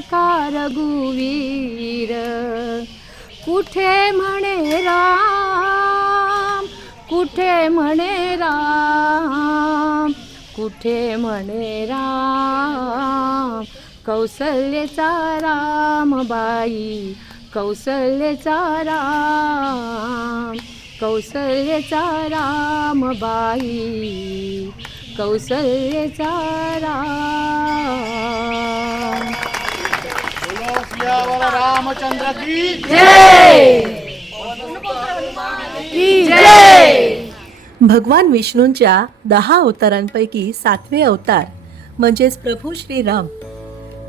का रघुवीर कुठे म्हणे राम? कुठे म्हणे राम? कुठे म्हणे राम? कौसल्यचा राम बाई कौसल्यचा राम. कौसल्यचा राम बाई कौसल्यचा राम. रामचंद्र की भगवान विष्णूंच्या दहा अवतारांपैकी सातवे अवतार म्हणजेच प्रभू श्रीराम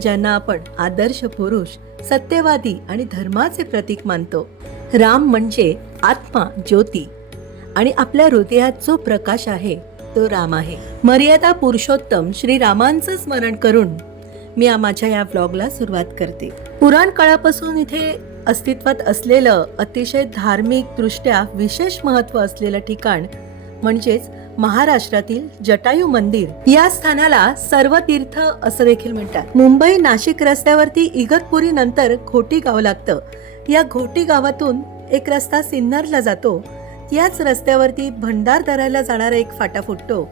ज्यांना आपण आदर्श पुरुष सत्यवादी आणि धर्माचे प्रतीक मानतो. राम म्हणजे आत्मा ज्योती आणि आपल्या हृदयात जो प्रकाश आहे तो राम आहे. मर्यादा पुरुषोत्तम श्री रामांचं स्मरण करून मी या माझ्या या व्लॉगला सुरुवात करते. पुराण काळापासून इथे अस्तित्वात असलेलं अतिशय धार्मिक दृष्ट्या विशेष महत्त्व असलेलं ठिकाण म्हणजेच महाराष्ट्रातील जटायू मंदिर. या स्थानाला सर्व तीर्थ असं देखील म्हणतात. मुंबई नाशिक रस्त्यावरती इगतपुरी नंतर घोटी गाव लागतं. या घोटी गावातून एक रस्ता सिन्नरला जातो. याच रस्त्यावरती भंडारदऱ्याला जाणारा एक फाटा फुटतो.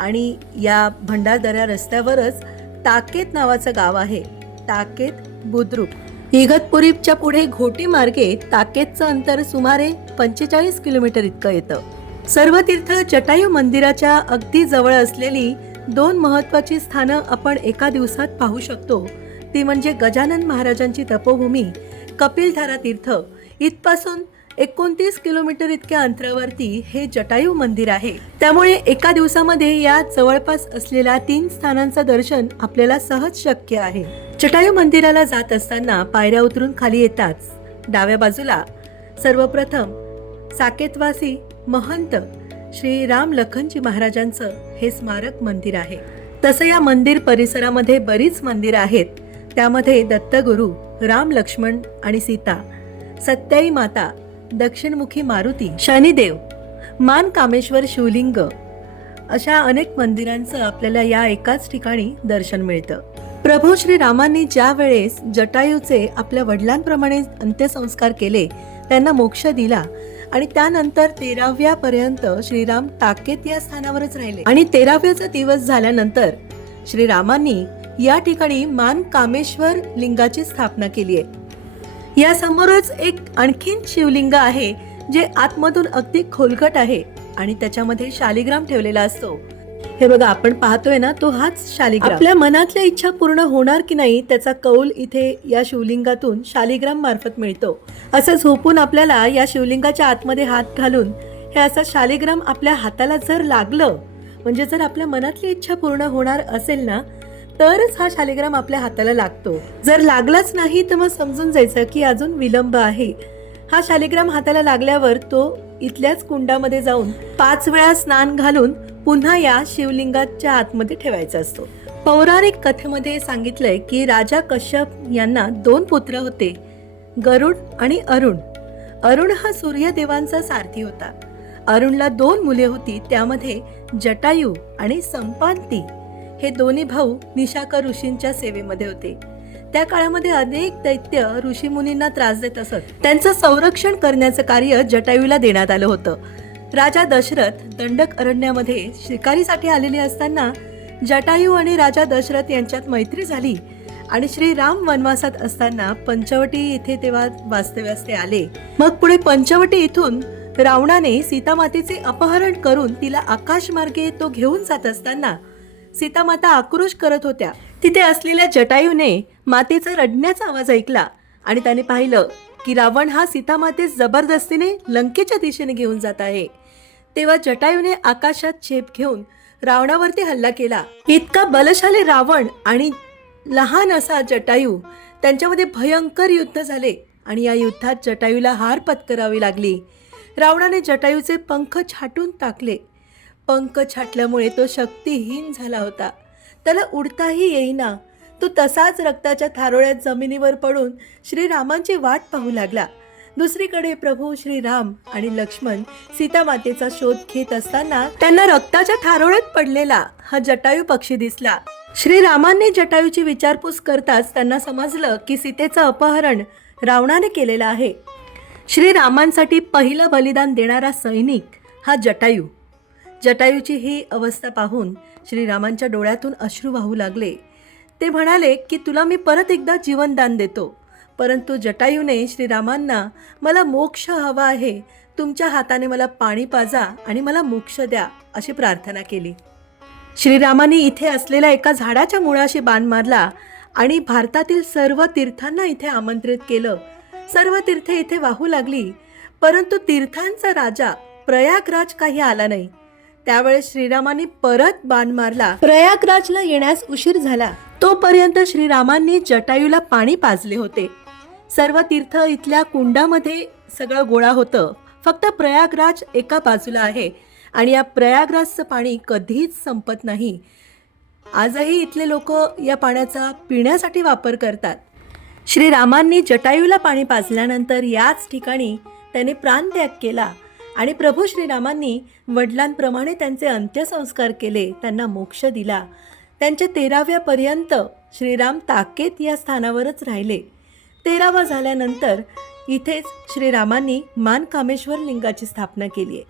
आणि या भंडारदऱ्या रस्त्यावरच ताकेत नावाचं गाव आहे. ताकेत बुद्रुक. इगतपुरीच्या पुढे घोटी मार्गे ताकेतचं अंतर सुमारे पंचेचाळीस किलोमीटर इतकं येतं. सर्व तीर्थ जटायू मंदिराच्या अगदी जवळ असलेली दोन महत्वाची स्थानं आपण एका दिवसात पाहू शकतो. ती म्हणजे गजानन महाराजांची तपोभूमी कपिलधारा तीर्थ. इथपासून एकोणतीस किलोमीटर इतक्या अंतरावरती हे जटायू मंदिर आहे. त्यामुळे एका दिवसामध्ये या जवळपास असलेल्या तीन स्थानांचं दर्शन आपल्याला सहज शक्य आहे. जटायू मंदिराला जात असताना पायऱ्या उतरून खाली येताच डाव्या बाजूला सर्वप्रथम साकेतवासी महंत श्री राम लखनजी महाराजांचं हे स्मारक मंदिर आहे. तसं या मंदिर परिसरामध्ये बरीच मंदिरं आहेत. त्यामध्ये दत्तगुरु राम लक्ष्मण आणि सीता सत्याई माता दक्षिणमुखी मारुती शनिदेव मान कामेश्वर शिवलिंग अशा अनेक मंदिरांचं आपल्याला या एकाच ठिकाणी दर्शन मिळतं. प्रभू श्री रामांनी ज्या वेळेस जटायूचे आपल्या वडिलांप्रमाणे अंत्यसंस्कार केले त्यांना मोक्ष दिला आणि त्यानंतर तेराव्या पर्यंत श्रीराम ताकेत या स्थानावरच राहिले. आणि तेराव्याचा दिवस झाल्यानंतर श्रीरामांनी या ठिकाणी मान कामेश्वर लिंगाची स्थापना केली आहे. या समोरच एक आणखीन शिवलिंग आहे जे आतमधून अगदी खोलगट आहे आणि त्याच्यामध्ये शालिग्राम ठेवलेला असतो. हे बघा आपण पाहतोय ना तो हाच शालिग्राम. आपल्या मनातल्या इच्छा पूर्ण होणार की नाही त्याचा कौल इथे या शिवलिंगातून शालिग्राम मार्फत मिळतो. असं झोपून आपल्याला या शिवलिंगाच्या आतमध्ये हात घालून हे असं शालिग्राम आपल्या हाताला जर लागलं म्हणजे जर आपल्या मनातली इच्छा पूर्ण होणार असेल ना तरच हा शालिग्राम आपल्या हाताला लागतो. जर लागलाच नाही तर मग समजून जायचं की अजून विलंब आहे. हा शालिग्राम हाताला लागल्यावर तो इथल्याच कुंडामध्ये जाऊन पाच वेळा स्नान घालून पुन्हा या शिवलिंगाच्या आतमध्ये ठेवायचा असतो. पौराणिक कथेमध्ये सांगितलंय की राजा कश्यप यांना दोन पुत्र होते गरुड आणि अरुण. अरुण हा सूर्यदेवांचा सारथी होता. अरुणला दोन मुले होती त्यामध्ये जटायू आणि संपांती. हे दोन्ही भाऊ निशाकर ऋषींच्या सेवेमध्ये होते. त्या काळामध्ये अनेक दैत्य ऋषीमुनींना त्रास देत असत. त्यांचं संरक्षण करण्याचं कार्य जटायूला देण्यात आलं होतं. राजा दशरथ दंडक अरण्यामध्ये शिकारीसाठी आलेले असताना जटायू आणि राजा दशरथ यांच्यात मैत्री झाली आणि श्री राम वनवासात असताना पंचवटी इथे तेव्हा वास्तव्यास ते आले. मग पुढे पंचवटी इथून रावणाने सीतामातेचे अपहरण करून तिला आकाशमार्गे तो घेऊन जात असताना सीतामाता आक्रोश करत होत्या. तिथे असलेल्या जटायूने मातेचा रडण्याचा आवाज ऐकला आणि त्याने पाहिलं की रावण हा सीतामातेस जबरदस्तीने लंकेच्या दिशेने घेऊन जात आहे. तेव्हा जटायूने आकाशात झेप घेऊन रावणावरती हल्ला केला. इतका बलशाली रावण आणि लहान असा जटायू त्यांच्यामध्ये भयंकर युद्ध झाले आणि या युद्धात जटायूला हार पत्करावी लागली. रावणाने जटायूचे पंख छाटून टाकले. पंख छाटल्यामुळे तो शक्तिहीन झाला होता. त्याला उडताही येईना. तो तसाच रक्ताच्या थारोळ्यात जमिनीवर पडून श्रीरामांची वाट पाहू लागला. दुसरीकडे प्रभू श्रीराम आणि लक्ष्मण सीतामातेचा शोध घेत असताना त्यांना रक्ताच्या थारोळ्यात पडलेला हा जटायू पक्षी दिसला. श्रीरामांनी जटायूची विचारपूस करताच त्यांना समजलं की सीतेचं अपहरण रावणाने केलेलं आहे. श्रीरामांसाठी पहिलं बलिदान देणारा सैनिक हा जटायू. जटायूची ही अवस्था पाहून श्रीरामांच्या डोळ्यातून अश्रू वाहू लागले. ते म्हणाले की तुला मी परत एकदा जीवनदान देतो. परंतु जटायूने श्रीरामांना मला मोक्ष हवा आहे. तुमच्या हाताने मला पाणी पाजा आणि मला मोक्ष द्या अशी प्रार्थना केली. श्रीरामाने इथे असलेल्या एका झाडाच्या मुळाशी बाण मारला आणि भारतातील सर्व तीर्थांना इथे आमंत्रित केलं. सर्व तीर्थे इथे वाहू लागली परंतु तीर्थांचा राजा प्रयागराज काही आला नाही. त्यावेळेस श्रीरामांनी परत बाण मारला. प्रयागराजला येण्यास उशीर झाला. तोपर्यंत श्रीरामांनी जटायूला पाणी पाजले होते. सर्व तीर्थ इथल्या कुंडामध्ये सगळं गोळा होतं. फक्त प्रयागराज एका बाजूला आहे आणि या प्रयागराजचं पाणी कधीच संपत नाही. आजही इथले लोक या पाण्याचा पिण्यासाठी वापर करतात. श्रीरामांनी जटायूला पाणी पाजल्यानंतर याच ठिकाणी त्याने प्राणत्याग केला. आणि प्रभू श्रीरामांनी वडिलांप्रमाणे त्यांचे अंत्यसंस्कार केले त्यांना मोक्ष दिला. त्यांच्या तेराव्यापर्यंत श्रीराम ताकेत या स्थानावरच राहिले. तेरावा झाल्यानंतर इथेच श्रीरामांनी मानकामेश्वर लिंगाची स्थापना केली आहे.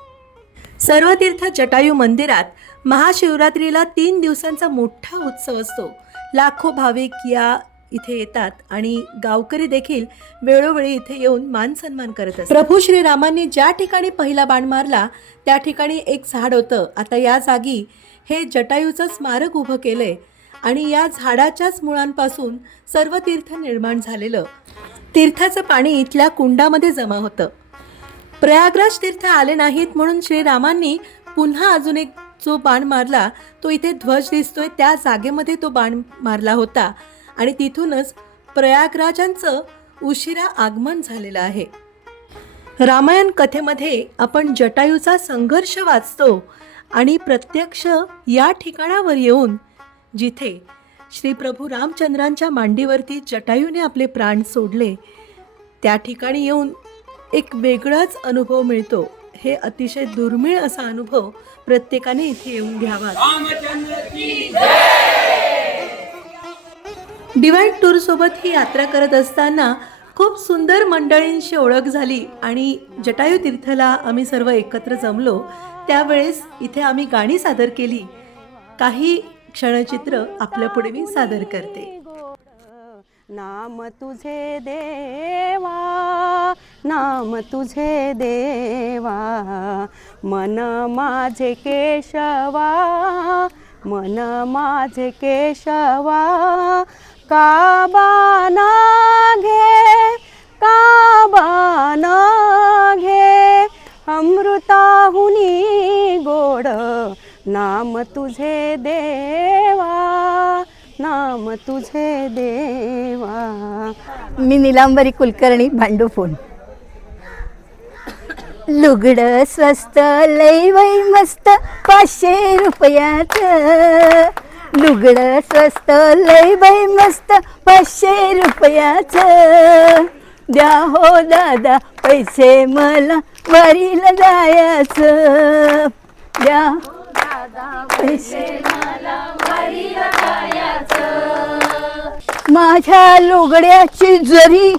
सर्वतीर्थ जटायू मंदिरात महाशिवरात्रीला तीन दिवसांचा मोठा उत्सव असतो. लाखो भाविक या इथे येतात आणि गावकरी देखील वेळोवेळी इथे येऊन मान सन्मान करत असतात. प्रभू श्रीरामांनी ज्या ठिकाणी पहिला बाण मारला त्या ठिकाणी एक झाड होतं. आता या जागी हे जटायूचं स्मारक उभं केलंय आणि या झाडाच्याच मुळांपासून सर्व तीर्थ निर्माण झालेलं. तीर्थाचं पाणी इथल्या कुंडामध्ये जमा होतं. प्रयागराज तीर्थ आले नाहीत म्हणून श्रीरामांनी पुन्हा अजून एक जो बाण मारला तो इथे ध्वज दिसतोय. त्या जागेमध्ये तो बाण मारला होता. आणि तिथूनच प्रयागराजांचं उशिरा आगमन झालेलं आहे. रामायण कथेमध्ये आपण जटायूचा संघर्ष वाचतो आणि प्रत्यक्ष या ठिकाणावर येऊन जिथे श्री प्रभू रामचंद्रांच्या मांडीवरती जटायूने आपले प्राण सोडले त्या ठिकाणी येऊन एक वेगळाच अनुभव मिळतो. हे अतिशय दुर्मिळ असा अनुभव प्रत्येकाने इथे येऊन घ्यावा. डिवाईड टूरसोबत ही यात्रा करत असताना खूप सुंदर मंडळींशी ओळख झाली आणि जटायू तीर्थला आम्ही सर्व एकत्र जमलो. त्यावेळेस इथे आम्ही गाणी सादर केली. काही क्षणचित्र आपल्या पुढे मी सादर करते. नाम तुझे देवा नाम तुझे देवा मन माझे केशवा मन माझे केशवा काबाना घे काबाना घे. अमृताहुनी गोड नाम तुझे देवा नाम तुझे देवा. मी निलांबरी कुलकर्णी भांडूफोन लुगड स्वस्त लय वय मस्त पाचशे रुपयाच. लुगड स्वस्त लय वय मस्त पाचशे रुपयाच. द्या हो दादा पैसे मला वारीला जायच. द्या हो पैसे माझ्या लुगड्याची जरी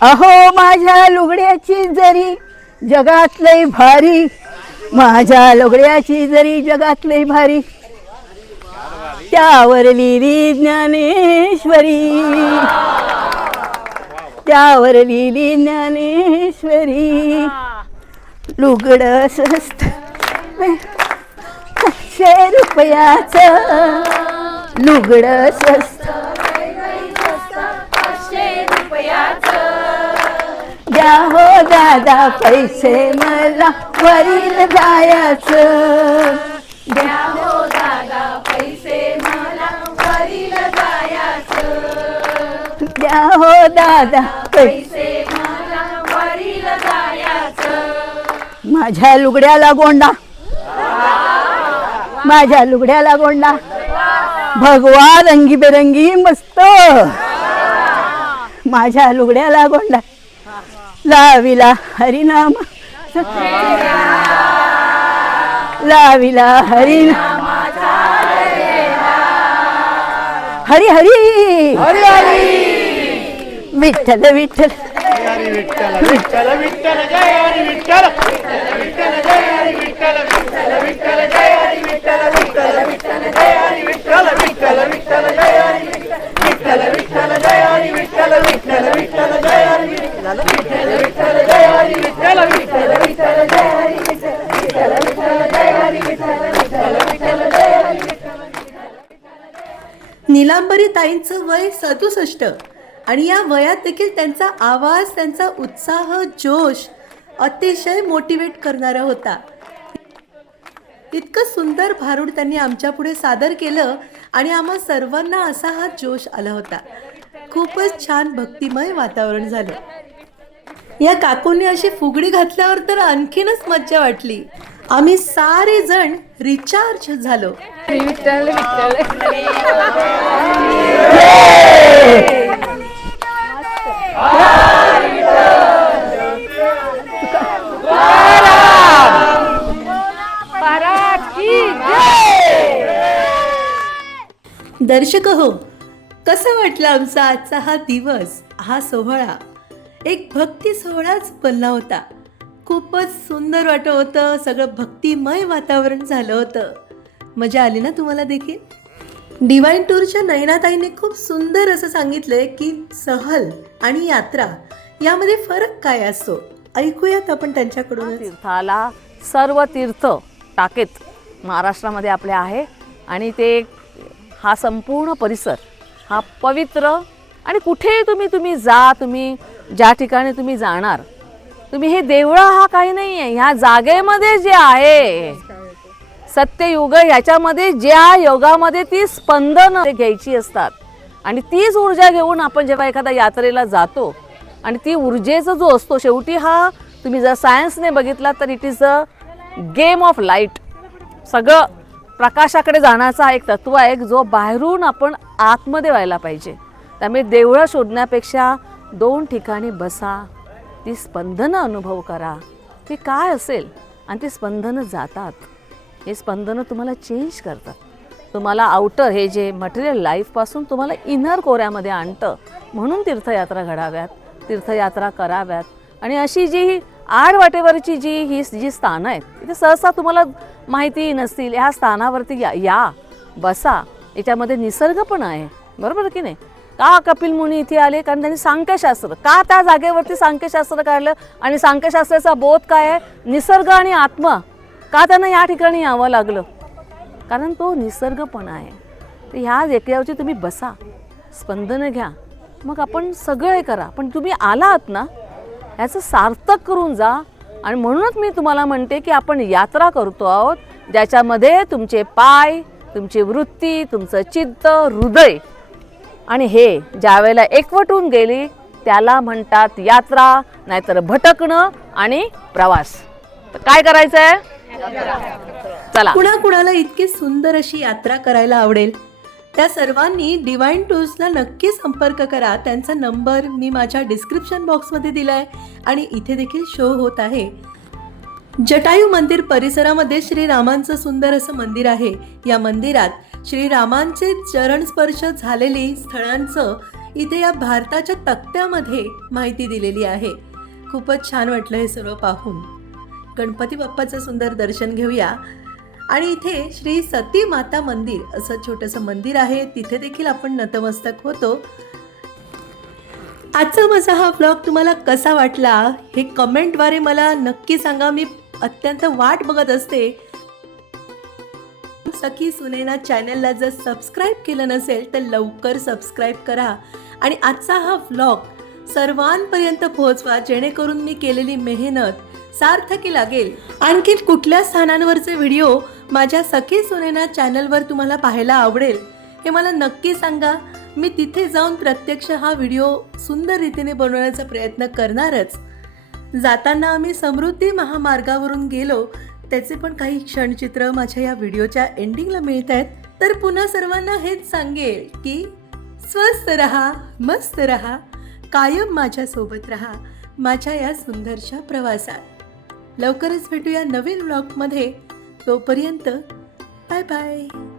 अहो माझ्या लुगड्याची जरी जगातलय भारी माझ्या लुगड्याची जरी जगातलय भारी त्यावर लिहिली ज्ञानेश्वरी. त्यावर लिहिली ज्ञानेश्वरी. लुगड स्वस्त पाचशे रुपयाचं लुगड स्वस्त द्या हो दादा पैसे मला वरील जायचं. द्या हो दादा पैसे मला वरील जायचं द्या हो दादा. पैसे माझ्या लुगड्याला गोंडा. माझ्या लुगड्याला गोंडा. भगवा रंगीबेरंगी मस्त. माझ्या लुगड्याला गोंडा. लाविला हरिनाम. लाविला हरिनाम. हरी हरी. हरी हरी. विठ्ठल विठ्ठल. हरी विठ्ठल विठ्ठल विठ्ठल जय हरी विठ्ठल विठ्ठल जय हरी विठ्ठल विठ्ठल विठ्ठल जय हरी विठ्ठल. विठ्ठल विठ्ठल जय हरी विठ्ठल विठ्ठल विठ्ठल जय हरी विठ्ठल विठ्ठल जय हरी विठ्ठल विठ्ठल विठ्ठल जय हरी विठ्ठल विठ्ठल विठ्ठल जय हरी विठ्ठल विठ्ठल विठ्ठल जय हरी विठ्ठल विठ्ठल विठ्ठल जय हरी विठ्ठल विठ्ठल विठ्ठल जय हरी निलांबरी ताईंचं वय सदुसष्ट. आणि या वयात देखील त्यांचा आवाज त्यांचा उत्साह जोश अतिशय मोटिवेट करणारा होता. इतकं सुंदर भारूड त्यांनी आमच्या पुढे सादर केलं आणि आम्हा सर्वांना असा हा जोश आला होता. खूपच छान भक्तिमय वातावरण झालं. या काकूंनी अशी फुगडी घातल्यावर तर आणखीनच मज्जा वाटली. आम्ही सारे जण रिचार्ज झालो विठ्ठल विठ्ठल महाराज की दर्शक हो कसं वाटलं आमचा आजचा हा दिवस हा सोहळा? एक भक्ती सोहळाच बनला होता. खूपच सुंदर वाटत होतं सगळं भक्तिमय वातावरण झालं होतं. मजा आली ना तुम्हाला देखील? डिवाईन टूरच्या नयनाताईने खूप सुंदर असं सांगितलंय की सहल आणि यात्रा यामध्ये फरक काय असतो? ऐकूयात आपण त्यांच्याकडून तीर्थाला सर्व तीर्थ टाकेत महाराष्ट्रामध्ये आपले आहे आणि ते हा संपूर्ण परिसर हा पवित्र आणि कुठेही तुम्ही तुम्ही जा तुम्ही ज्या ठिकाणी तुम्ही जाणार तुम्ही हे देवळं हा काही नाही आहे ह्या जागेमध्ये जे आहे सत्ययुग ह्याच्यामध्ये ज्या योगामध्ये ती स्पंदन घ्यायची असतात आणि तीच ऊर्जा घेऊन आपण जेव्हा एखाद्या यात्रेला जातो आणि ती ऊर्जेचा जो असतो शेवटी हा तुम्ही जर सायन्सने बघितला तर it is a game of light सगळं प्रकाशाकडे जाण्याचा एक तत्व आहे जो बाहेरून आपण आतमध्ये व्हायला पाहिजे. त्यामुळे देवळं शोधण्यापेक्षा दोन ठिकाणी बसा ती स्पंदनं अनुभव करा. ती काय असेल आणि ती स्पंदनं जातात. हे स्पंदनं तुम्हाला चेंज करतात. तुम्हाला आउटर हे जे मटेरियल लाईफपासून तुम्हाला इनर कोऱ्यामध्ये आणतं. म्हणून तीर्थयात्रा घडाव्यात तीर्थयात्रा कराव्यात. आणि अशी जी आडवाटेवरची जी ही जी स्थानं आहेत इथे सहसा तुम्हाला माहिती नसतील. ह्या स्थानावरती या या. बसा. याच्यामध्ये निसर्ग पण आहे. बरोबर की नाही? का कपिल मुनी इथे आले? कारण त्यांनी सांख्यशास्त्र का त्या जागेवरती सांख्यशास्त्र काढलं? आणि सांख्यशास्त्राचा बोध काय आहे? निसर्ग आणि आत्मा. का त्यांना या ठिकाणी यावं लागलं? कारण तो निसर्गपणा आहे. तर ह्या एरियावरती तुम्ही बसा. स्पंदनं घ्या. मग आपण सगळं हे करा. पण तुम्ही आलात ना ह्याचं सार्थक करून जा. आणि म्हणूनच मी तुम्हाला म्हणते की आपण यात्रा करतो आहोत ज्याच्यामध्ये तुमचे पाय तुमची वृत्ती तुमचं चित्त हृदय आणि हे ज्यावेळेला एकवटून गेली त्याला म्हणतात यात्रा नाहीतर भटकणं आणि प्रवास. तर काय करायचं आहे चला. कुणा कुणाला इतकी सुंदर अशी यात्रा करायला आवडेल? त्या सर्वांनी डिवाइन टूल्सला नक्की संपर्क करा. त्यांचा नंबर मी माझ्या डिस्क्रिप्शन बॉक्समध्ये दिला आहे आणि इथे देखील शो होत आहे. जटायू मंदिर परिसरामध्ये श्रीरामांचं सुंदर असं मंदिर आहे. या मंदिरात श्रीरामांचे चरण स्पर्श झालेली स्थळांचं इथे या भारताच्या तक्त्यामध्ये माहिती दिलेली आहे. खूपच छान वाटलं हे सर्व पाहून. गणपती बाप्पाचं सुंदर दर्शन घेऊया. आणि इथे श्री सती माता मंदिर असं छोटंसं मंदिर आहे. तिथे देखील आपण नतमस्तक होतो. आजचा माझा हा ब्लॉग तुम्हाला कसा वाटला हे कमेंटद्वारे मला नक्की सांगा. मी अत्यंत वाट बघत असते. सखी सुनेना चॅनलला जर सबस्क्राईब केलं नसेल तर लवकर सबस्क्राईब करा. आणि आजचा हा व्लॉग सर्वांपर्यंत पोहोचवा जेणेकरून मी केलेली मेहनत सार्थकी लागेल. आणखी कुठल्या स्थानांवरचे व्हिडिओ माझ्या सखी सुनेना चॅनलवर तुम्हाला पाहायला आवडेल. हे मला नक्की सांगा. मी तिथे जाऊन प्रत्यक्ष हा व्हिडिओ सुंदर रीतीने बनवण्याचा प्रयत्न करणारच. जाताना आम्ही समृद्धी महामार्गावरून गेलो. त्याचे पण काही क्षणचित्र माझ्या या व्हिडिओच्या एंडिंगला मिळत आहेत. तर पुन्हा सर्वांना हेच सांगेल की स्वस्त रहा मस्त रहा कायम माझ्यासोबत रहा माझ्या या सुंदरशा प्रवासात. लवकरच भेटूया नवीन व्लॉगमध्ये तोपर्यंत बाय बाय.